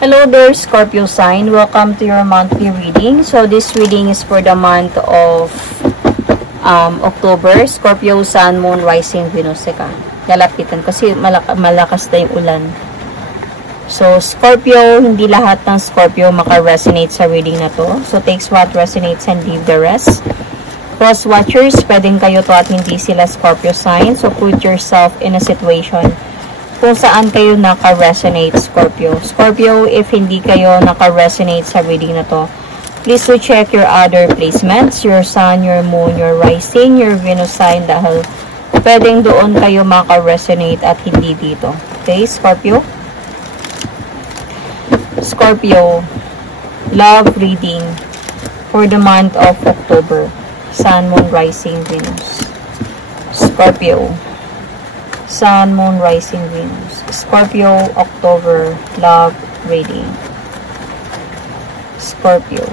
Hello there, Scorpio sign. Welcome to your monthly reading. So this reading is for the month of October. Scorpio, Sun, Moon, Rising, Venus. Teka, lalapitan kasi malakas na yung ulan. So Scorpio, hindi lahat ng Scorpio maka-resonate sa reading na to. So takes what resonates and leave the rest. Cross watchers, pwedeng kayo to at hindi sila Scorpio sign. So put yourself in a situation kung saan kayo naka-resonate, Scorpio. Scorpio, if hindi kayo naka-resonate sa reading na to, please do check your other placements, your Sun, your Moon, your Rising, your Venus sign, dahil pwedeng doon kayo maka-resonate at hindi dito. Okay, Scorpio? Scorpio, love reading for the month of October. Sun, Moon, Rising, Venus. Scorpio. Sun, Moon, Rising, Venus. Scorpio, October, love reading. Scorpio.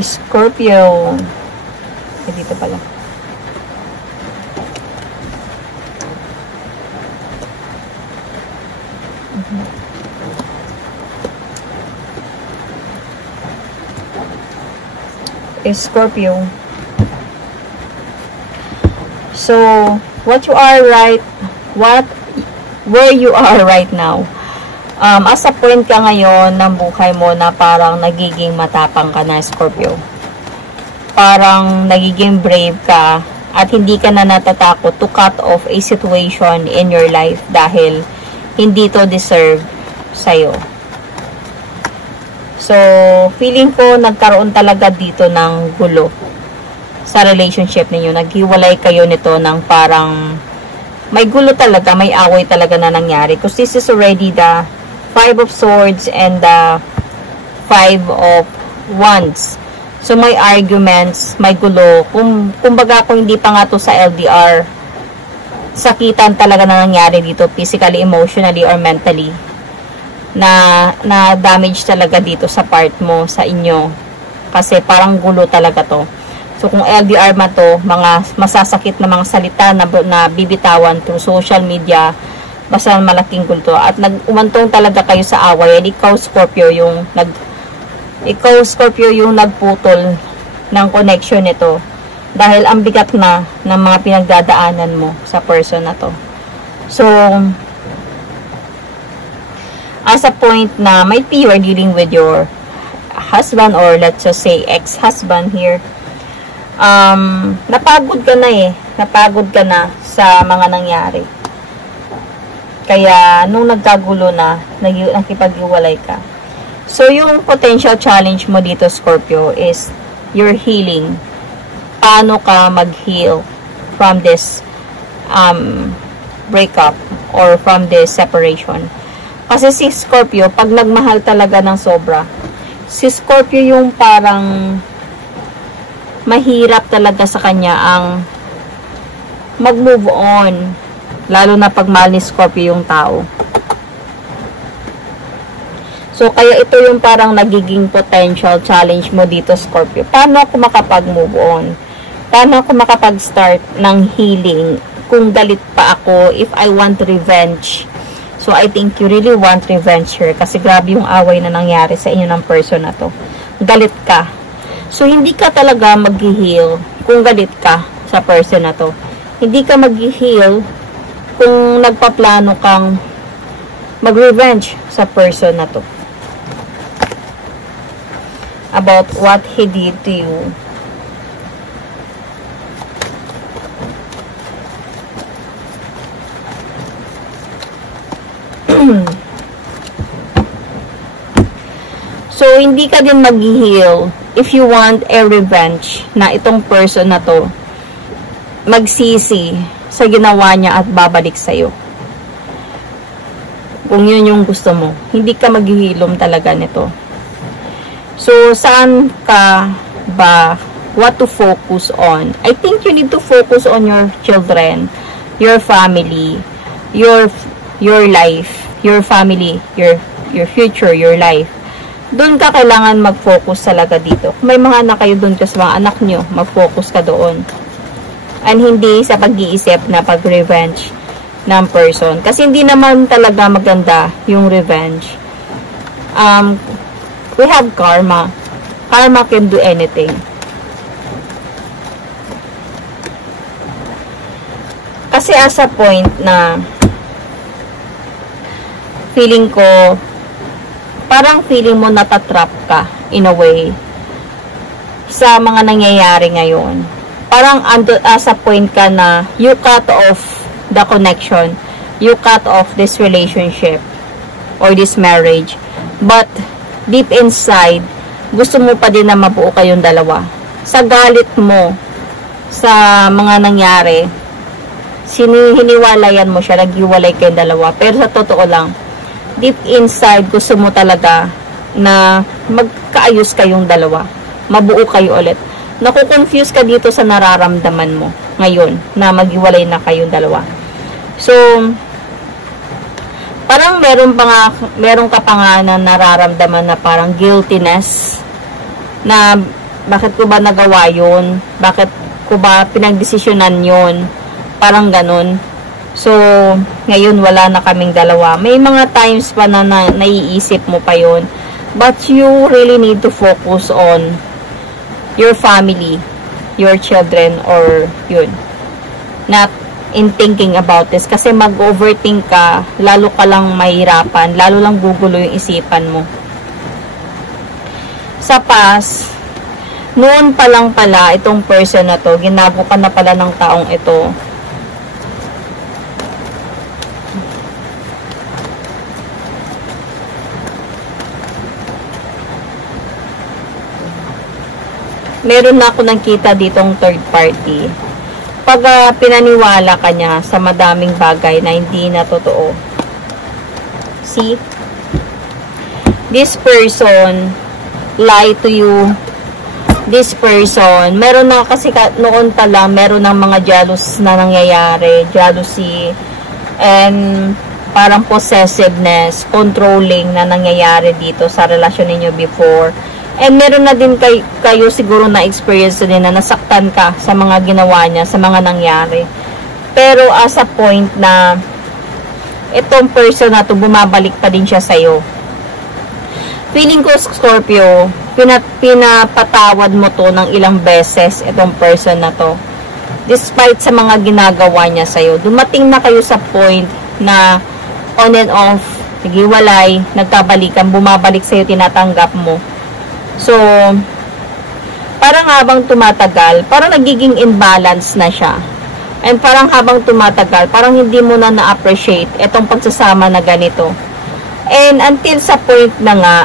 Scorpio. Dito pala. Scorpio. So, where you are right now. As a point ka ngayon ng buhay mo na parang nagiging matapang ka na, Scorpio. Parang nagiging brave ka at hindi ka na natatakot to cut off a situation in your life dahil hindi to deserve sa'yo. So, feeling ko nagkaroon talaga dito ng gulo sa relationship ninyo. Naghiwalay kayo nito ng parang may gulo talaga, may away talaga na nangyari. Because this is already the 5 of Swords and the 5 of Wands. So, may arguments, may gulo. Kumbaga, kung hindi pa nga to sa LDR, sakitan talaga na nangyari dito, physically, emotionally, or mentally. Na damage talaga dito sa part mo, sa inyo. Kasi parang gulo talaga to. So, kung LDR man to, mga masasakit na mga salita na bibitawan through social media, basta malaking gulo to. At umantong talaga kayo sa away. And ikaw, Scorpio, yung nagputol ng connection nito. Dahil ang bigat na ng mga pinagdadaanan mo sa person na to. So, as a point na might be you are dealing with your husband or let's just say ex-husband here. Napagod ka na Napagod ka na sa mga nangyari. Kaya, nung nagkagulo na, nakipag-iwalay ka. So, yung potential challenge mo dito, Scorpio, is your healing. Paano ka mag-heal from this breakup or from this separation. Kasi si Scorpio, pag nagmahal talaga ng sobra, si Scorpio yung parang mahirap talaga sa kanya ang mag-move on. Lalo na pag mahal ni Scorpio yung tao. So, kaya ito yung parang nagiging potential challenge mo dito, Scorpio. Paano ako makapag-move on? Paano ako makapag-start ng healing? Kung galit pa ako, if I want revenge. So, I think you really want revenge here kasi grabe yung away na nangyari sa inyo ng person na to. Galit ka. So, hindi ka talaga mag-heal kung galit ka sa person na to. Hindi ka mag-heal kung nagpaplano kang mag-revenge sa person na to. About what he did to you. So, hindi ka din mag-heal if you want a revenge na itong person na to magsisi sa ginawa niya at babalik sa'yo. Kung yun yung gusto mo. Hindi ka maghihilom talaga nito. So, saan ka ba? What to focus on? I think you need to focus on your children, your family, your life, your family, your future, your life. Doon ka kailangan mag-focus talaga dito. Kung may mga anak kayo doon kasi mga anak nyo, mag-focus ka doon. and hindi sa pag-iisip na pag-revenge ng person. Kasi hindi naman talaga maganda yung revenge. We have karma. Karma can do anything. Kasi as a point na feeling ko, parang feeling mo natatrap ka in a way sa mga nangyayari ngayon. Parang as a point ka na you cut off the connection, you cut off this relationship or this marriage, but deep inside gusto mo pa din na mabuo kayong dalawa. Sa galit mo sa mga nangyari, hiniwalayan mo siya, naghiwalay kayong dalawa. Pero sa totoo lang, deep inside gusto mo talaga na magkaayos kayong dalawa, mabuo kayo ulit. Naku-confuse ka dito sa nararamdaman mo ngayon na maghiwalay na kayong dalawa. So, parang meron ka pa nga na nararamdaman na parang guiltiness na bakit ko ba nagawa yun? Bakit ko ba pinagdesisyonan yun? Parang ganun. So, ngayon wala na kaming dalawa. May mga times pa na naiisip mo pa yun. But you really need to focus on your family, your children, or yun. Not in thinking about this. Kasi mag-overthink ka, lalo ka lang mahirapan, lalo lang gugulo yung isipan mo. Sa past, noon pa lang pala, itong person na to, ginago ka na pala ng taong ito. Meron na ako nakita ditong third party. Pag pinaniwala ka niya sa madaming bagay na hindi na totoo. See? This person lie to you. This person, meron na kasi noon pa lang, meron ng mga jealous na nangyayari. Jealousy and parang possessiveness, controlling na nangyayari dito sa relasyon ninyo before. And meron na din kayo siguro na experience din na nasaktan ka sa mga ginawa niya, sa mga nangyari. Pero as a point na itong person na to, bumabalik pa din siya sa'yo. Feeling ko, Scorpio, pinapatawad mo to ng ilang beses itong person na to. Despite sa mga ginagawa niya sa'yo. Dumating na kayo sa point na on and off, nagiwalay, nagkabalikan, bumabalik sa'yo, tinatanggap mo. So, parang habang tumatagal, parang nagiging imbalance na siya. And parang habang tumatagal, parang hindi mo na na-appreciate itong pagsasama na ganito. And until sa point na nga,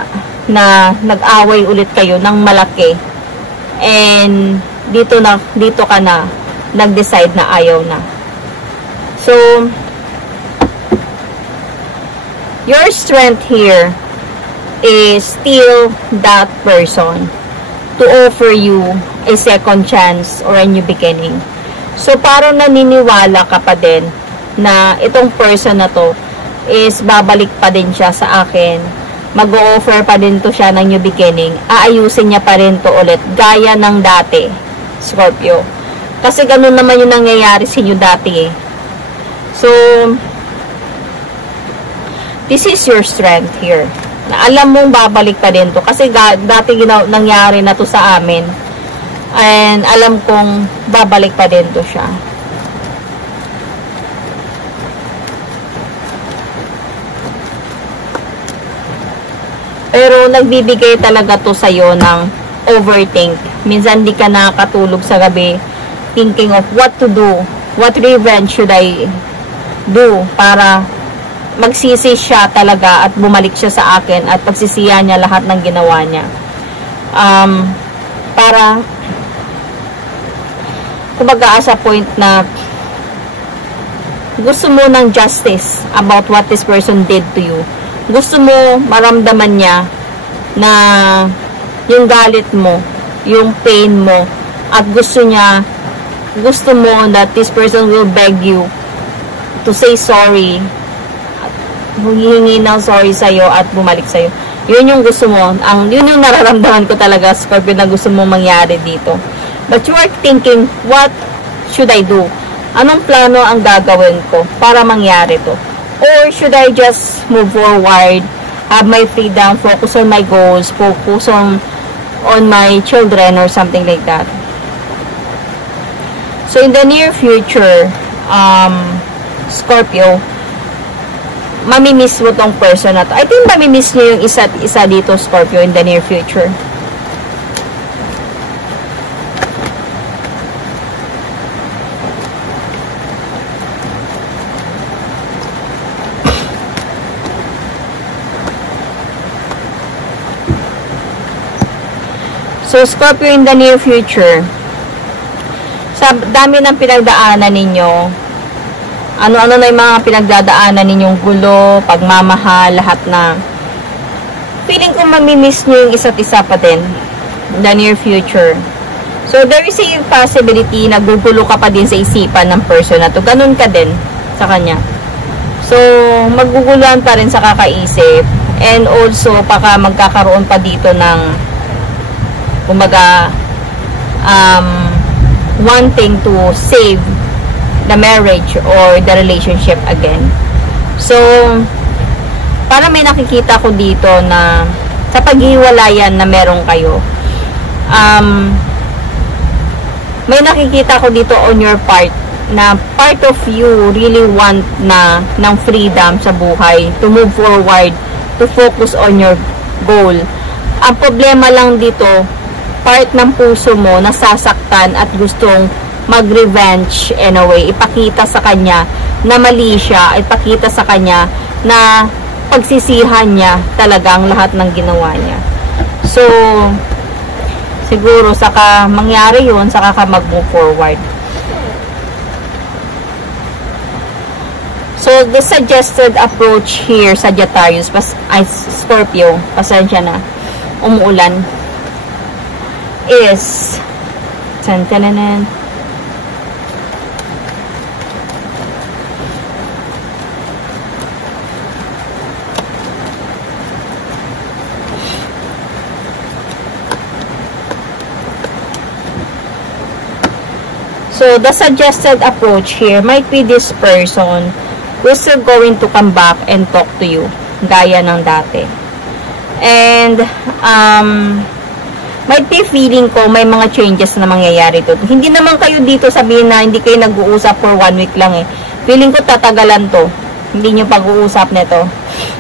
na nag-away ulit kayo ng malaki. And dito ka na, nag-decide na ayaw na. So, your strength here is still that person to offer you a second chance or a new beginning. So, parang naniniwala ka pa din na itong person na to is babalik pa din siya sa akin. Mag-o-offer pa din to siya ng new beginning. Aayusin niya pa rin to ulit. Gaya ng dati, Scorpio. Kasi ganun naman yung nangyayari sa inyo dati eh. So, this is your strength here. Na alam mong babalik pa din to. Kasi dati nangyari na to sa amin. And alam kong babalik pa din to siya. Pero nagbibigay talaga to sa'yo ng overthink. Minsan di ka nakakatulog sa gabi thinking of what to do. What revenge should I do para magsisi siya talaga at bumalik siya sa akin at pagsisiyan niya lahat ng ginawa niya. Para kumbaga sa point na gusto mo ng justice about what this person did to you. Gusto mo maramdaman niya na yung galit mo, yung pain mo, at gusto mo that this person will beg you to say sorry, hihingi ng sorry sa'yo at bumalik sa'yo. Yun yung gusto mo. Yun yung nararamdaman ko talaga, Scorpio, na gusto mo mangyari dito. But you are thinking, what should I do? Anong plano ang gagawin ko para mangyari to? Or should I just move forward, have my freedom, focus on my goals, focus on my children or something like that? So in the near future, Scorpio, mamimiss mo tong person na to. I think mamimiss niyo yung isa't isa dito, Scorpio, in the near future. So, Scorpio, in the near future, sa dami ng pinagdaanan ninyo, ano-ano na yung mga pinagdadaanan ninyong gulo, pagmamahal, lahat na, feeling ko mamimiss nyo yung isa't isa pa din in the near future. So, there is a possibility na gugulo ka pa din sa isipan ng person na to. Ganun ka din sa kanya. So, maguguluhan pa rin sa kakaisip. And also, baka magkakaroon pa dito ng kumbaga, wanting to save the marriage or the relationship again. So, para may nakikita ko dito na sa paghiwalayan na meron kayo, may nakikita ko dito on your part na part of you really want na ng freedom sa buhay, to move forward, to focus on your goal. Ang problema lang dito, part ng puso mo nasasaktan at gustong mag-revenge in a way, ipakita sa kanya na mali siya, ipakita sa kanya na pagsisihan niya talagang lahat ng ginawa niya. So, siguro saka mangyari yun, saka ka mag-move forward. So, the suggested approach here, Sagittarius, Scorpio, pasensya na, umuulan, is tantananan. So, the suggested approach here might be this person who's still going to come back and talk to you, gaya ng dati. And, might be feeling ko may mga changes na mangyayari to. Hindi naman kayo dito sabihin na hindi kayo nag-uusap for 1 week lang eh. Feeling ko tatagalan to. Hindi nyo pag-uusap nito.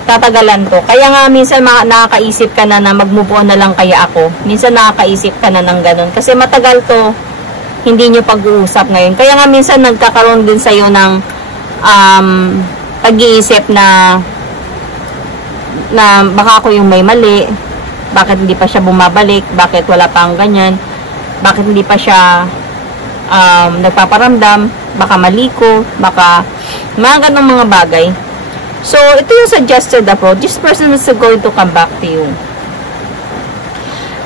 Tatagalan to. Kaya nga minsan nakakaisip ka na mag-move on na lang kaya ako. Minsan nakakaisip ka na ng ganun. Kasi matagal to, hindi nyo pag-uusap ngayon. Kaya nga minsan nagkakaroon din sa'yo ng pag-iisip na baka ako yung may mali. Bakit hindi pa siya bumabalik? Bakit wala pang ganyan? Bakit hindi pa siya nagpaparamdam? Baka mali ko? Baka mga ganong mga bagay. So, ito yung suggested approach. This person is going to come back to you.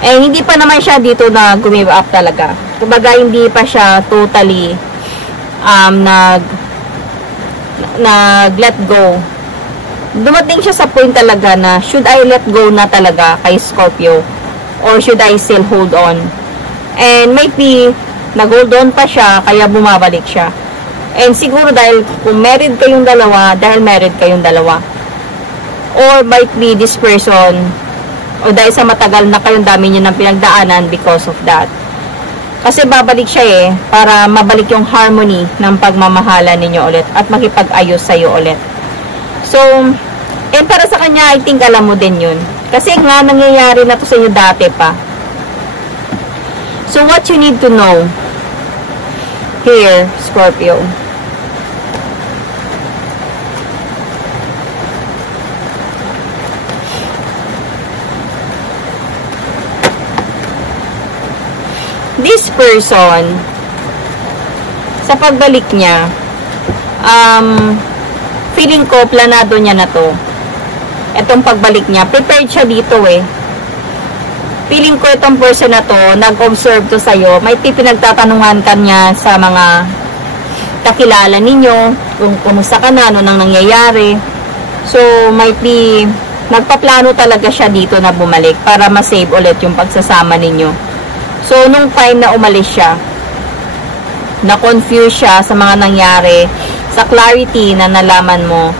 Eh, hindi pa naman siya dito na give up talaga. Kumbaga, hindi pa siya totally nag-let go. Dumating siya sa point talaga na should I let go na talaga kay Scorpio or should I still hold on? And maybe nag-hold on pa siya kaya bumabalik siya. And siguro dahil kung married kayong dalawa, dahil married kayong dalawa. Or might be this person o dahil sa matagal na kayong dami niyo ng pinagdaanan because of that. Kasi babalik siya eh para mabalik yung harmony ng pagmamahalan ninyo ulit at makipag-ayos sa'yo ulit. So, para sa kanya, I think alam mo din yun. Kasi nga, nangyayari na to sa inyo dati pa. So, what you need to know here, Scorpio. This person, sa pagbalik niya, feeling ko, planado niya na to. Itong pagbalik niya, prepared siya dito eh. Feeling ko itong person na to, nag-observe to sa'yo, may pinagtatanungan ka niya sa mga kakilala ninyo, kung kumusta ka na, ano nang nangyayari. So, might be, nagpaplano talaga siya dito na bumalik para ma-save ulit yung pagsasama ninyo. So, nung time na umalis siya, na-confuse siya sa mga nangyari, sa clarity na nalaman mo.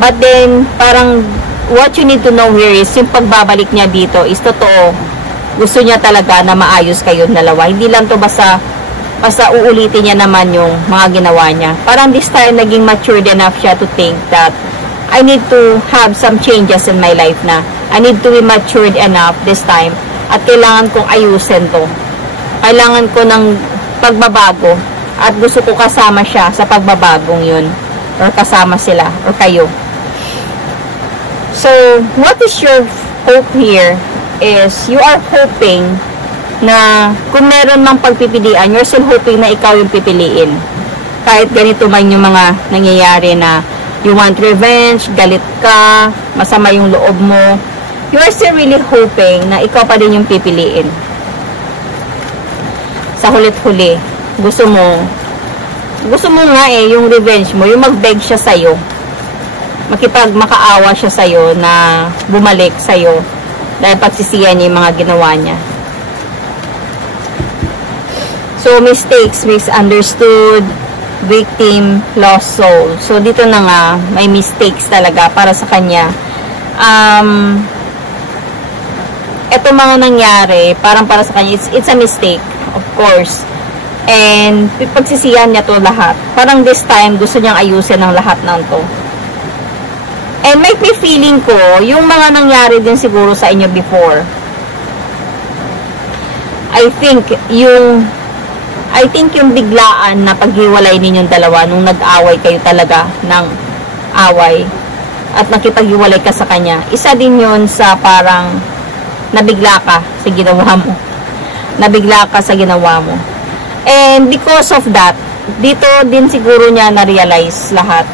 But then, parang what you need to know here is, yung pagbabalik niya dito is totoo. Gusto niya talaga na maayos kayong dalawa. Hindi lang to basta uulitin niya naman yung mga ginawa niya. Parang this time, naging matured enough siya to think that I need to have some changes in my life na. I need to be matured enough this time. At kailangan kong ayusin to. Kailangan ko ng pagbabago. At gusto ko kasama siya sa pagbabagong yun. Or kasama sila. Or kayo. So, what is your hope here is you are hoping na kung meron mang pagpipilian, you're still hoping na ikaw yung pipiliin. Kahit ganito man yung mga nangyayari na you want revenge, galit ka, masama yung loob mo, you are still really hoping na ikaw pa din yung pipiliin. Sa hulit-huli, gusto mo nga yung revenge mo, yung mag-beg siya sa'yo, makaawa siya sa'yo na bumalik sa'yo dahil pagsisiyan niya yung mga ginawa niya. So, mistakes, misunderstood, victim, lost soul. So, dito na nga, may mistakes talaga para sa kanya. Ito mga nangyari, parang para sa kanya, it's a mistake, of course. And, pagsisiyan niya to lahat. Parang this time, gusto niyang ayusin ang lahat ng to. And make me feeling ko, yung mga nangyari din siguro sa inyo before, I think yung biglaan na paghiwalay ninyong dalawa nung nag-away kayo talaga ng away at nakipaghiwalay ka sa kanya, isa din yun sa parang nabigla ka sa ginawa mo. Nabigla ka sa ginawa mo. And because of that, dito din siguro niya na-realize lahat.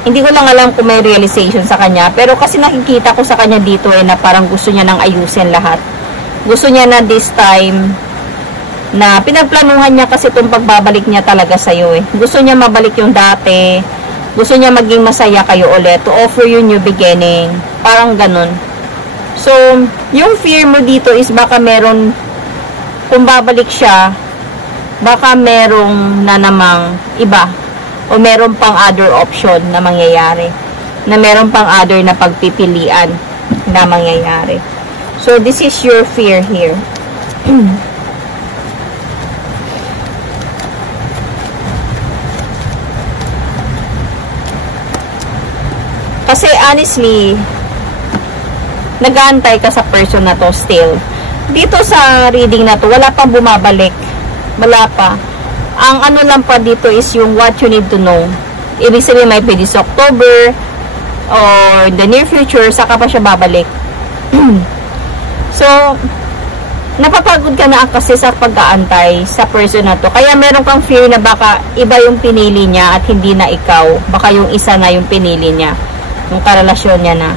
Hindi ko lang alam kung may realization sa kanya, pero kasi nakikita ko sa kanya dito na parang gusto niya nang ayusin lahat. Gusto niya na this time na pinagplanuhan niya kasi itong pagbabalik niya talaga sa'yo Gusto niya mabalik yung dati. Gusto niya maging masaya kayo ulit. To offer you new beginning. Parang ganun. So, yung fear mo dito is baka meron, kung babalik siya, baka merong na namang iba. O meron pang other option na mangyayari. Na meron pang other na pagpipilian na mangyayari. So, this is your fear here. Kasi honestly, nag-aantay ka sa person na to still. Dito sa reading na to, wala pang bumabalik. Wala pa. Ang ano lang pa dito is yung what you need to know. Ibig sabihin may this October or the near future, saka pa siya babalik. So, napapagod ka na kasi sa pag-aantay sa person na to. Kaya meron kang fear na baka iba yung pinili niya at hindi na ikaw. Baka yung isa na yung pinili niya. Yung karelasyon niya na.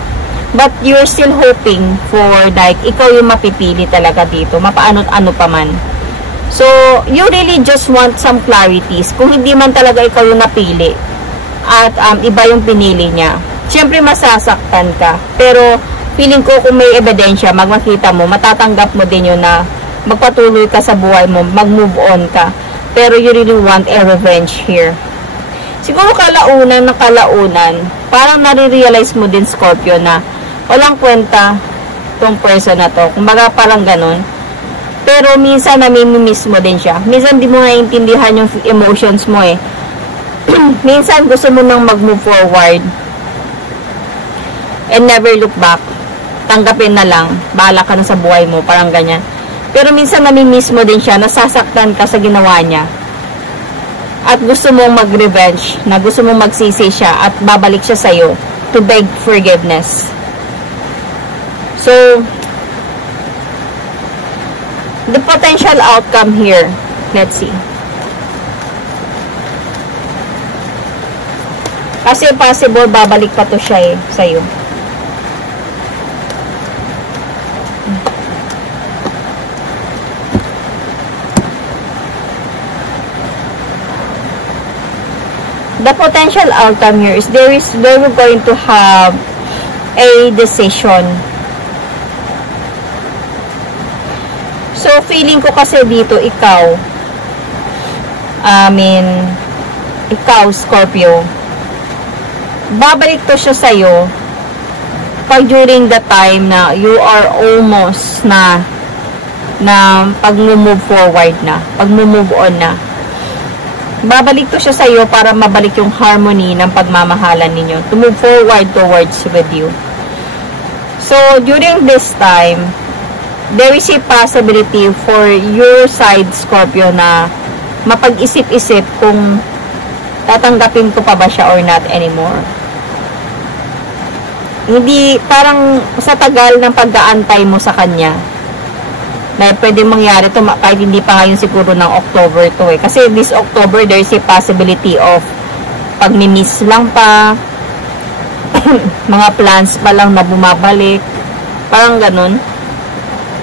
But you're still hoping for like, ikaw yung mapipili talaga dito. Mapaanot-ano pa man. So, you really just want some clarities. Kung hindi man talaga ikaw yung napili at iba yung pinili niya, syempre masasaktan ka. Pero, feeling ko kung may ebidensya, magmakita mo, matatanggap mo din yun na magpatuloy ka sa buhay mo, mag-move on ka. Pero you really want a revenge here. Siguro kalaunan, parang nare-realize mo din, Scorpio, na walang kwenta tong person na to. Kumbaga parang ganun. Pero minsan namimimiss mo din siya. Minsan di mo naiintindihan yung emotions mo Minsan gusto mo nang mag-move forward and never look back. Tanggapin na lang. Bahala ka na sa buhay mo. Parang ganyan. Pero minsan namimiss mo din siya. Nasasaktan ka sa ginawa niya. At gusto mong mag-revenge. Na gusto mong magsisi siya at babalik siya sa'yo to beg forgiveness. So, the potential outcome here, let's see. Kasi possible babalik pa to siya sa'yo. The potential outcome here is where we're going to have a decision. So, feeling ko kasi dito, ikaw, ikaw, Scorpio, babalik to siya sa'yo pag during the time na you are almost na pag-move forward na, pag-move on na. Babalik to siya sa'yo para mabalik yung harmony ng pagmamahalan ninyo, to move forward towards with you. So, during this time, there is a possibility for your side, Scorpio, na mapag-isip-isip kung tatanggapin ko pa ba siya or not anymore. Hindi, parang sa tagal ng pag-aantay mo sa kanya, na pwede mangyari ito, kahit hindi pa ngayon siguro ng October to eh. Kasi this October, there's a possibility of pag-miss lang pa, mga plans pa lang na bumabalik, parang ganun.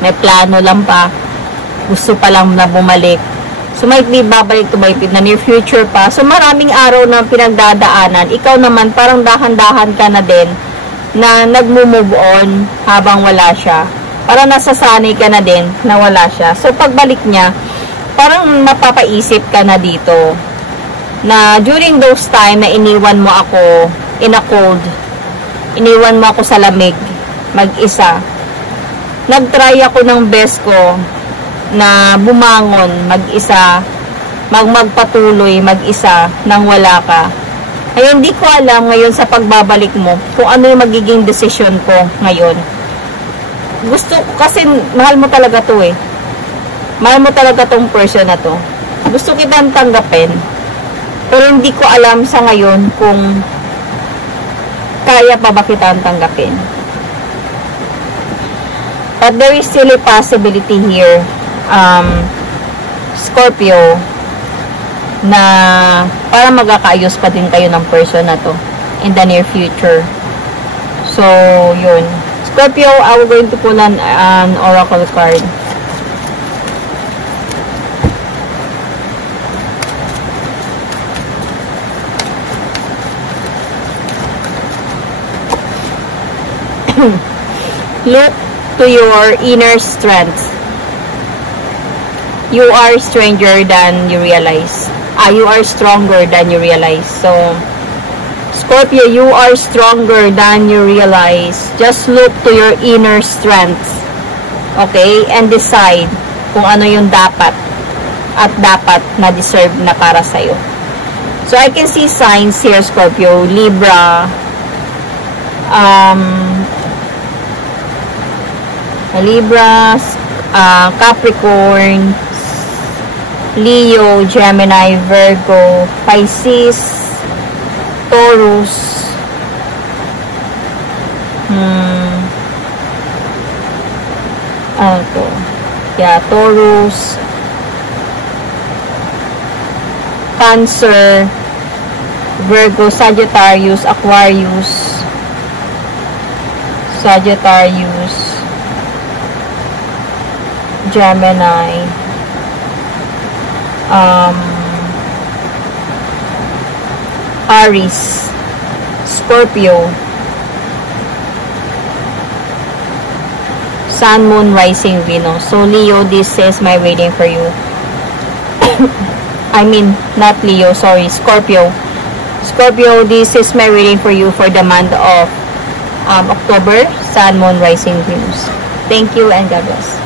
May plano lang pa, gusto pa lang na bumalik. So, might be babalik to by na near future pa. So, maraming araw na pinagdadaanan. Ikaw naman, parang dahan-dahan ka na din na nag-move on habang wala siya. Parang nasasanay ka na din na wala siya. So, pagbalik niya, parang mapapaisip ka na dito na during those time na iniwan mo ako in a cold, iniwan mo ako sa lamig, mag-isa. Nag-try ako ng best ko na bumangon mag-isa, magpatuloy mag-isa nang wala ka. Ngayon, di ko alam ngayon sa pagbabalik mo kung ano yung magiging decision ko ngayon. Gusto ko kasi mahal mo talaga to eh. Mahal mo talaga tong person na to. Gusto kitang tanggapin. Pero hindi ko alam sa ngayon kung kaya pa ba kitang tanggapin. But there is still a possibility here, Scorpio, na para magkakaayos pa din kayo ng person na to in the near future. So, yun. Scorpio, I will going to pull an oracle card. Look to your inner strength. You are stronger than you realize. You are stronger than you realize. So, Scorpio, you are stronger than you realize. Just look to your inner strength. Okay? And decide kung ano yung dapat at dapat na deserve na para sa'yo. So, I can see signs here, Scorpio. Libra, Capricorn, Leo, Gemini, Virgo, Pisces, Taurus, Taurus, Cancer, Virgo, Sagittarius, Aquarius, Gemini, Aries, Scorpio, Sun, Moon, Rising, Venus. So, Leo, this is my reading for you. I mean, not Leo, sorry, Scorpio. Scorpio, this is my reading for you for the month of October, Sun, Moon, Rising, Venus. Thank you and God bless.